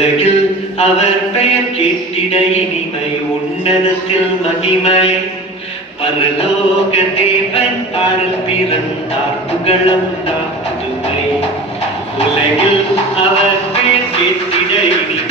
உலகில் அவர் பெயர் கேட்டிட இனிமை, உன்னதத்தில் மகிமை. பரலோக தேவன் பாரில் பிறந்தார், புகழுண்டார் புதுமை. உலகில் அவர் பெயர் கேட்டிட இனிமை,